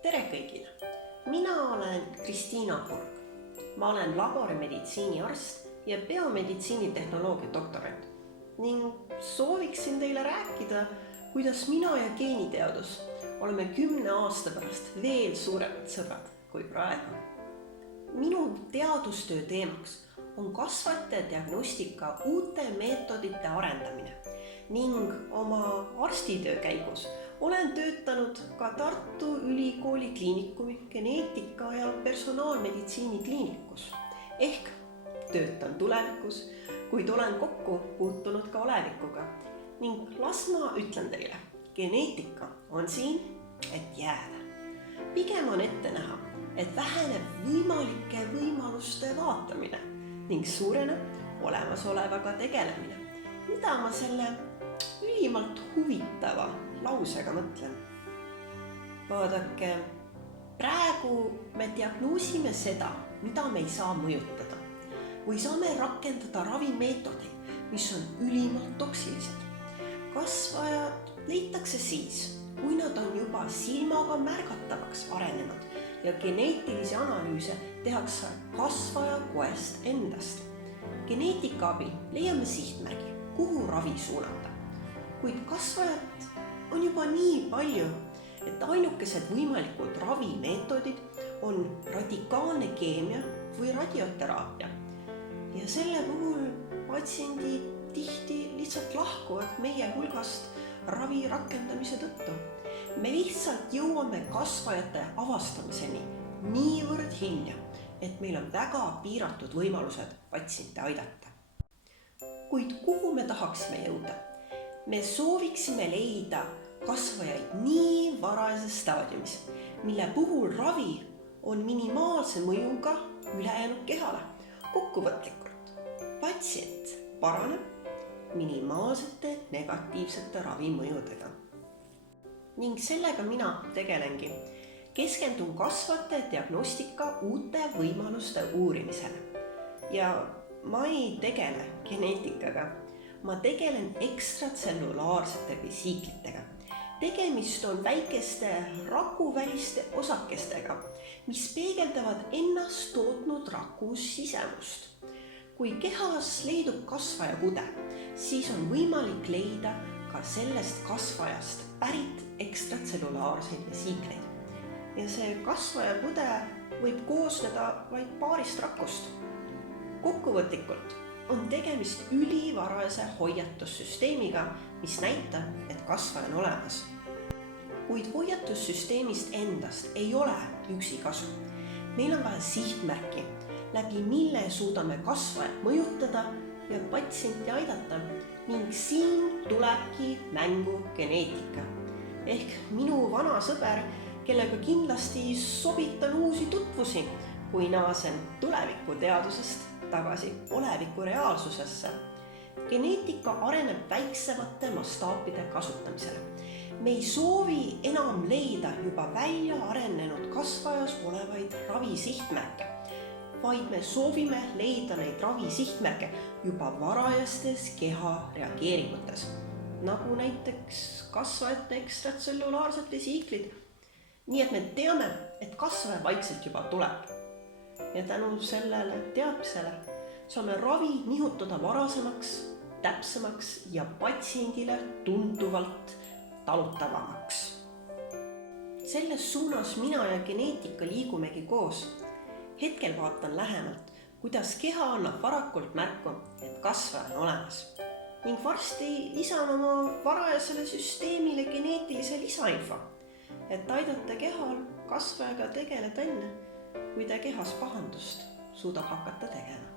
Tere kõigile! Mina olen Kristiina Purg. Ma olen laborimeditsiiniarst ja biomeditsiinitehnoloogia doktorant ning sooviksin teile rääkida, kuidas mina ja geeniteadus oleme 10 aasta pärast veel suuremad sõbrad kui praegu. Minu teadustöö teemaks on kasvajate diagnostika uute meetodite arendamine ning oma arstitöö käigus olen töötanud ka Tartu Ülikooli Kliinikumi geneetika ja personaalmeditsiini kliinikus ehk töötan tulevikus, kuid olen kokku puutunud ka olevikuga ning las ma ütlen teile, geneetika on siin, et jääda. Pigem on ette näha, et väheneb võimalike võimaluste vaatamine ning suureneb olemasolevaga tegelemine. Mida ma selle ülimalt huvitava lausega mõtlen? Vaadake, praegu me diagnoosime seda, mida me ei saa mõjutada või saame rakendada ravimeetodeid, mis on ülimalt toksilised. Kasvajad leitakse siis, kui nad on juba silmaga märgatavaks arenenud ja geneetilisi analüüse tehakse kasvaja koest endast. Geneetika abil leiame sihtmärgi, kuhu ravi suunata. Kuid kasvajat on juba nii palju, et ainukesed võimalikud ravimeetodid on radikaalne keemia või radioteraapia. Ja selle puhul patsiendid tihti lihtsalt lahkuvad meie hulgast ravi rakendamise tõttu. Me lihtsalt jõuame kasvajate avastamiseni niivõrd hilja, et meil on väga piiratud võimalused patsiente aidata. Kuid kuhu me tahaksime jõuda? Me sooviksime leida kasvajaid nii varajases staadiumis, mille puhul ravi on minimaalse mõjuga ülejäänud kehale. Kokkuvõtlikult, patsient paraneb minimaalsete negatiivsete ravimõjudega. Ning sellega mina tegelengi. Keskendun kasvajate diagnostika uute võimaluste uurimisele. Ja ma ei tegele geneetikaga. Ma tegelen ekstratsellulaarsete vesiiklitega. Tegemist on väikeste rakuväliste osakestega, mis peegeldavad ennast tootnud raku sisemust. Kui kehas leidub kasvajakude, siis on võimalik leida ka sellest kasvajast pärit ekstratsellulaarseid vesiikleid. Ja see kasvajakude võib koosneda vaid paarist rakust. Kokkuvõtlikult on tegemist ülivarajase hoiatussüsteemiga, mis näitab, et kasvaja on olemas. Kuid hoiatussüsteemist endast ei ole üksi kasu. Meil on vaja sihtmärki, läbi mille suudame kasvajat mõjutada ja patsienti aidata ning siin tulebki mängu geneetika. Ehk minu vana sõber, kellega kindlasti sobitan uusi tutvusi, kui naasen tulevikuteadusest tagasi oleviku reaalsusesse. Geneetika areneb väiksemate mastaapide kasutamisele. Me ei soovi enam leida juba välja arenenud kasvajas olevaid ravisihtmärke, vaid me soovime leida neid ravisihtmärke juba varajastes keha reageeringutes, nagu näiteks kasvajate ekstratsellulaarsed vesiiklid. Nii et me teame, et kasvaja vaikselt juba tuleb. Ja tänu sellele teadmisele saame ravi nihutada varasemaks, täpsemaks ja patsiendile tunduvalt talutavamaks. Selles suunas mina ja geneetika liigumegi koos. Hetkel vaatan lähemalt, kuidas keha annab varakult märku, et kasvaja on olemas. Ning varsti lisan oma varajasele süsteemile geneetilise lisainfo, et aidata kehal kasvajaga tegeleda enne, kui ta kehas pahandust suudab hakata tegema.